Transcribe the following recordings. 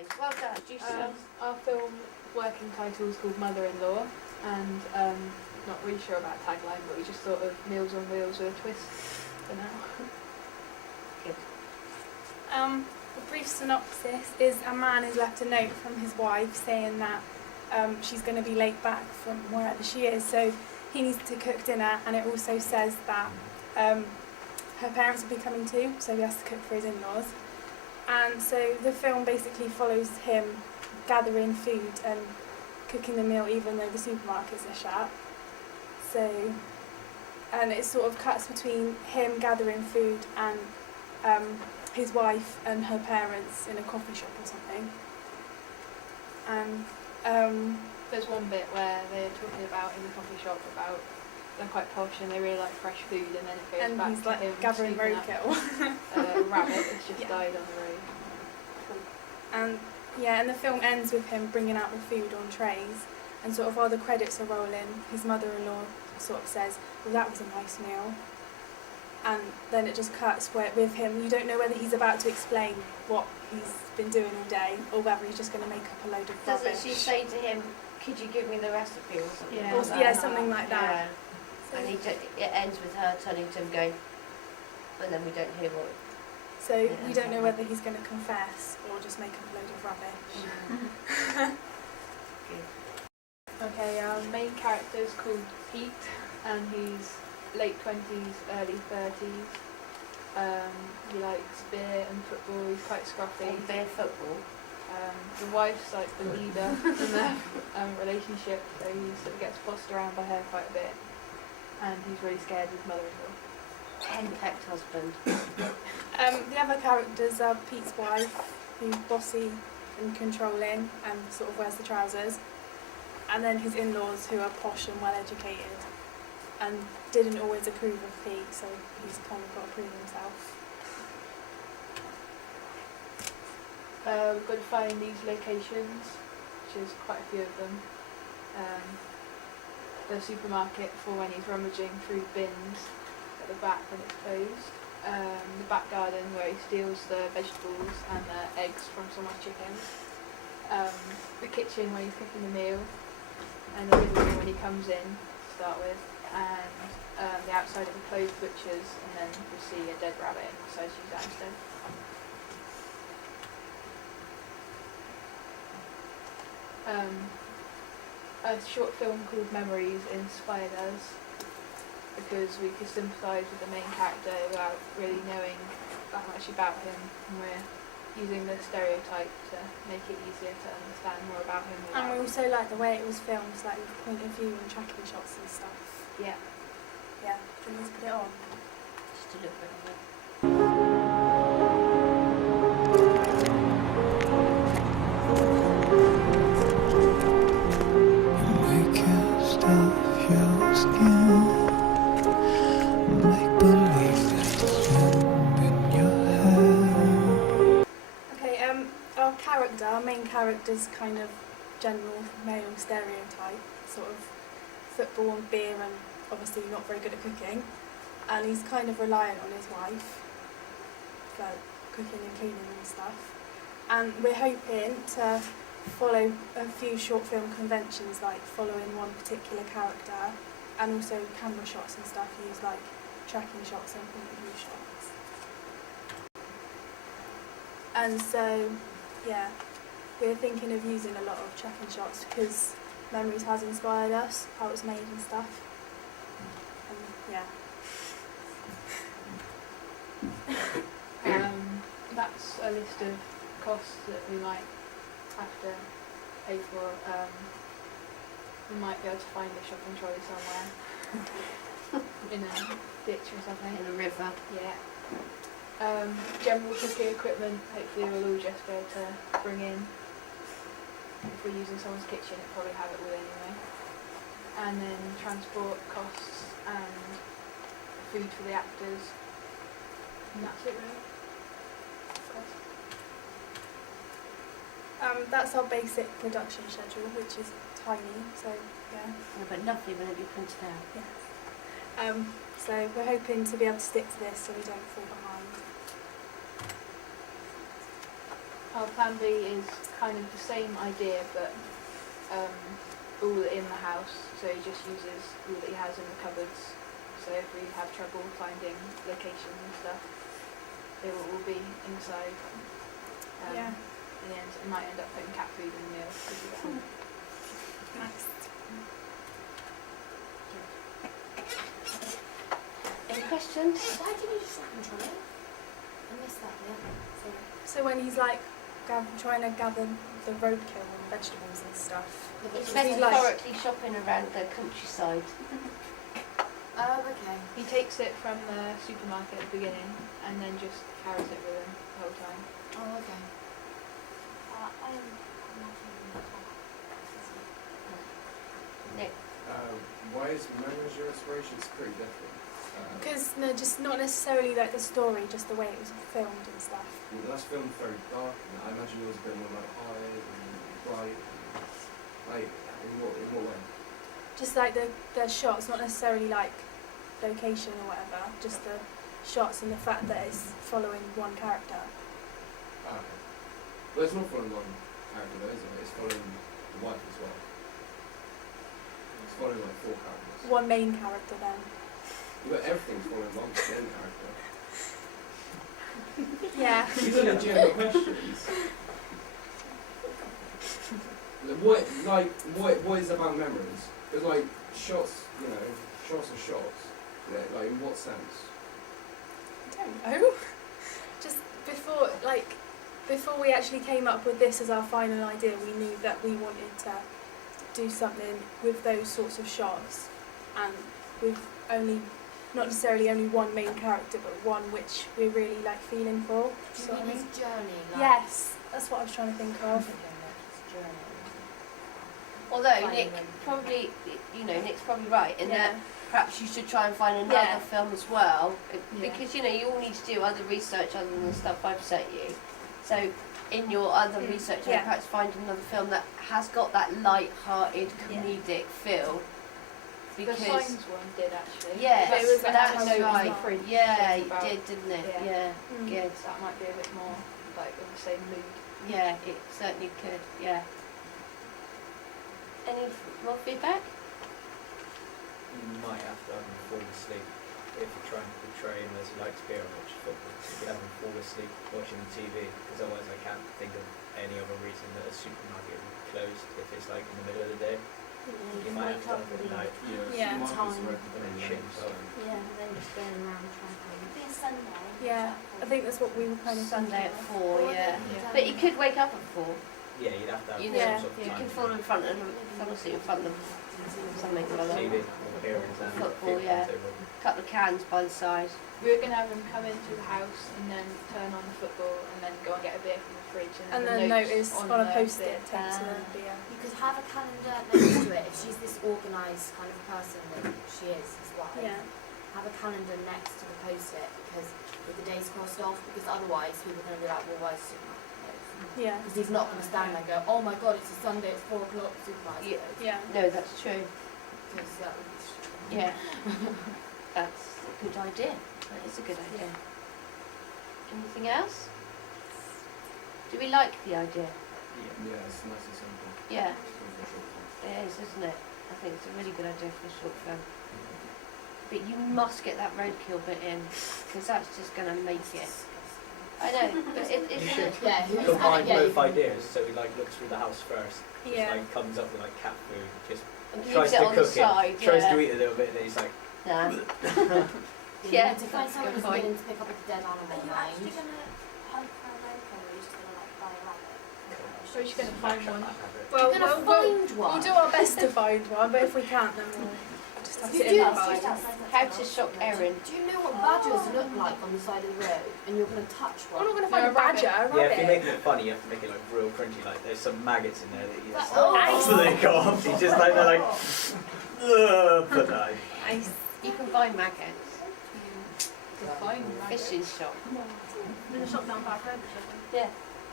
Nice, well done. Do you Our film working title is called Mother-in-Law, and not really sure about tagline, but we just thought of Meals on Wheels with a twist for now. Good. The brief synopsis is a man has left a note from his wife saying that she's going to be late back from wherever she is, so he needs to cook dinner, and it also says that her parents will be coming too, so he has to cook for his in-laws. And so the film basically follows him gathering food and cooking the meal even though the supermarkets are shut. So, and it sort of cuts between him gathering food and his wife and her parents in a coffee shop or something. And there's one bit where they're talking about in the coffee shop about they're quite posh and they really like fresh food, and then it goes back he's to like him gathering scooping roadkill. up a rabbit that's just Yeah. died on the road. And yeah, and the film ends with him bringing out the food on trays, and sort of while the credits are rolling, his mother-in-law sort of says, well, that was a nice meal. And then it just cuts with him. You don't know whether he's about to explain what he's been doing all day, or whether he's just going to make up a load of rubbish. Doesn't she say to him, could you give me the recipe or something? Yeah. like that? Yeah, something like that. Yeah. And it ends with her turning to him going, and then we don't hear what. So Yeah, you don't know whether he's going to confess or just make up a load of rubbish. Good. Okay, our main character is called Pete, and he's late 20s, early 30s. He likes beer and football. He's quite scruffy. Or beer football. The wife's like the leader in their relationship, so he sort of gets bossed around by her quite a bit, and he's really scared of his mother-in-law. Henpecked husband. The other characters are Pete's wife, who's bossy and controlling and sort of wears the trousers, and then his in-laws, who are posh and well-educated and didn't always approve of Pete, so he's kind of got to prove himself. We've got to find these locations, which is quite a few of them. The supermarket for when he's rummaging through bins at the back when it's closed. The back garden where he steals the vegetables and the eggs from someone's chickens. The kitchen where he's cooking the meal, and the living room when he comes in to start with, and the outside of the clothes butchers, and then we see a dead rabbit and decides to use that instead. A short film called Memories inspired us because we could sympathise with the main character without really knowing that much about him, and we're using the stereotype to make it easier to understand more about him. And we also like the way it was filmed, like with point of view and tracking shots and stuff. Yeah. Yeah, do you want to put it on? Just a little bit of it. Our main character's kind of general male stereotype, sort of football and beer and obviously not very good at cooking, and he's kind of reliant on his wife for cooking and cleaning and stuff. And we're hoping to follow a few short film conventions, like following one particular character, and also camera shots and stuff, use like tracking shots and point of view shots. And so, yeah, we're thinking of using a lot of tracking shots because Memories has inspired us, how it's made and stuff. And yeah. That's a list of costs that we might have to pay for. We might be able to find a shopping trolley somewhere in a ditch or something. In a river. Yeah. General cooking equipment, hopefully we'll all just be able to bring in. If we're using someone's kitchen, it'll probably have it all anyway. And then transport costs and food for the actors. And that's it really. That's our basic production schedule, which is tiny, so yeah. Yeah, but lovely when it be printed out. Yes. So we're hoping to be able to stick to this so we don't fall behind. Our plan B is kind of the same idea, but all in the house. So he just uses all that he has in the cupboards. So if we have trouble finding locations and stuff, it will all be inside. Yeah. In the end, it might end up putting cat food in the meal. Nice. Any questions? Why didn't you just stop and try it? I missed that bit. Sorry. So when he's like trying to gather the roadkill and vegetables and stuff. It's Like- metaphorically shopping around the countryside. Oh, okay. He takes it from the supermarket at the beginning and then just carries it with him the whole time. Oh, okay. Nick, Why is Memories your inspiration? It's pretty different. Because no, just not necessarily like the story, just the way it was filmed and stuff. Well, that's filmed very dark, and I imagine it was a bit more like high and bright. Like, in what way? Just like the shots, not necessarily like location or whatever, just the shots and the fact that it's following one character. Okay. Well, it's not following one character though, isn't it? It's following the wife as well. It's following like 4 characters. One main character then. But everything's following one character. Yeah. These are legitimate questions. What is about Memories? Because like shots, shots are shots. Yeah, like in what sense? I don't know. Just before we actually came up with this as our final idea, we knew that we wanted to do something with those sorts of shots, and with not necessarily only one main character, but one which we're really like feeling for. Do you sort of mean thing. his journey? Like, Yes, that's what I was trying to think of. His journey. although Finding Nick them. probably, Nick's probably right in Yeah. that perhaps you should try and find another Yeah. film as well, Yeah. because you all need to do other research other than the stuff I've sent you. So in your other research, Yeah. perhaps find another film that has got that light-hearted comedic feel. The Because Signs one did actually. yes, It was that's like note right. in the fridge Yeah, it about- did, didn't it? Yeah. Yeah, Mm. good. So that might be a bit more like in the same mood. Yeah, it certainly could. Yeah. Any more feedback? You might have to have him fall asleep if you're trying to portray him as he likes beer and watch football. You could have him fall asleep watching the TV, because otherwise I can't think of any other reason that a supermarket would be closed if it's like in the middle of the day. You might have to have it at night. Yeah. Marcus Time. read And then the shift so. up. Yeah, and then just going around trying to find. Be a Sunday. Yeah, I think that's what we were kind of Sunday at thinking 4, yeah. Yeah. But you could wake up at 4. Yeah, you'd have to have You know, some sort of You time. can fall in front and fall asleep in front of something or other. TV or hearings and Football, people yeah. on the table. Couple of cans by the side. We were going to have him come into the house and then turn on the football and then go and get a beer from the fridge and the then notes notice on a the post-it beer. take to the Ah. beer. You could have a calendar next to it if she's this organised kind of person that she is, his wife. Yeah. Have a calendar next to the post-it because with the days crossed off, because otherwise people are going to be like, well, why is supermarket closed? Yeah. Because he's not going to stand there and go, oh my god, it's a Sunday, it's 4 o'clock, the supermarket's Yeah. closed. Yeah. No, that's true. Because that would be Yeah. That's a good idea. That is a good idea. Anything else? Do we like the idea? Yeah, it's nice and simple. Yeah, Simple, short film. it is, isn't it? I think it's a really good idea for a short film. But you must get that roadkill bit in, because that's just going to make it. I know, but it's should. Yeah, who's Combine yeah, both ideas, so he like looks through the house first, just Yeah. like comes up with like cat food, just and tries leaves it to on the cook side. it, tries Yeah. to eat a little bit, and then he's like, Nah. You Yeah, need to find that's a someone good who's point. willing to pick up a dead animal. Are you mind. actually going to hunt for a roadkill, or are you just going to like buy a rabbit? So she's going to find one. Well, You're gonna find one. we'll do our best to find one, but if we can't, then we'll just have You to do improvise. How to shock Erin. Do you know what badgers look like on the side of the road? And you're going to touch We're one? not going to find No, a badger, a yeah, if rabbit. you make it funny, you have to make it like real crunchy, like there's some maggots in there that you just Oh. Nice. flick off, he's just like, they're like, put that. Nice. You can buy maggots. To find maggots. Fishing shop. In a shop down Park Road, Yeah,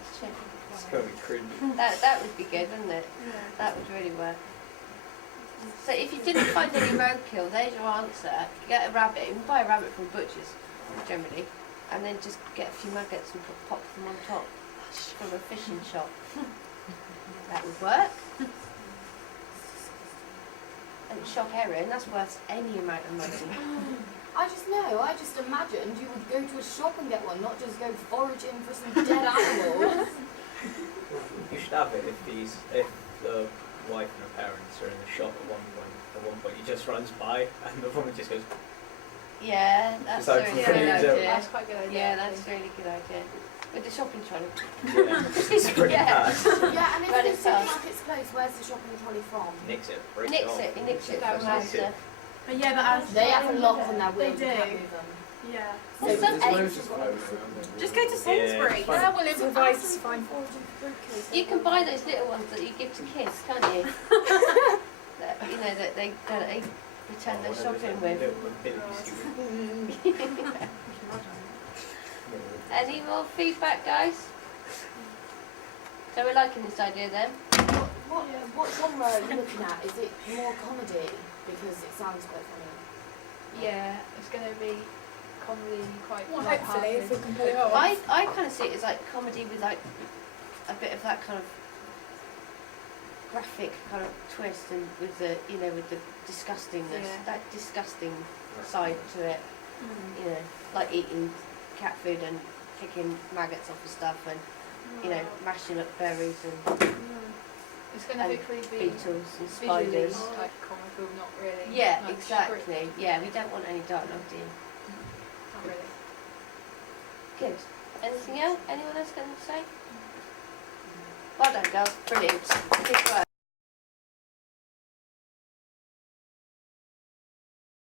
it's true. It's going to be cringy. That would be good, wouldn't it? That would really work. So if you didn't find any roadkill, there's your answer. Get a rabbit. You can buy a rabbit from butchers, generally, and then just get a few maggots and pop them on top. catch from a fishing shop. That would work. And shock herring, that's worth any amount of money. I just imagined you would go to a shop and get one, not just go foraging for some dead animals. You should have it if the wife and her parents are in the shop at one point he just runs by and the woman just goes, Yeah, that's So a really pretty good easy. idea. That's quite a good idea. Yeah, that's a really good idea. With the shopping trolley. yeah, it's pretty Yeah. bad. Yeah, and if But the it's us. supermarket's closed, where's the shopping trolley from? Nicks it, breaks Nicks off. it, he nicks it That from was Asda. But yeah, but as They have a lock on their They wheels, you can't do. move them. Yeah. So Well, some it's There's eight- loads just floating around there. Just go to Sainsbury's. fine. Yeah, well, improvise is fine. You can buy those little ones that you give to kids, can't you? That, you know, that they pretend they're shopping with. Any more feedback, guys? So we're liking this idea then? What genre are you looking at? Is it more comedy? Because it sounds quite funny. Yeah, it's going to be comedy, quite Well, hopefully, if we light-hearted. can pull it off. I kind of see it as like comedy with like a bit of that kind of graphic kind of twist, and with the with the disgustingness, Yeah. that disgusting side to it. You know, like eating cat food and picking maggots off of stuff, and mashing up berries and It's going to and hopefully be beetles and visually spiders. like comical, not really. Yeah, like exactly. script- Yeah, we don't want any dialogue, do you? Not really. Good. Anything else? Anyone else going to say? Well done, girls. Brilliant. Good work.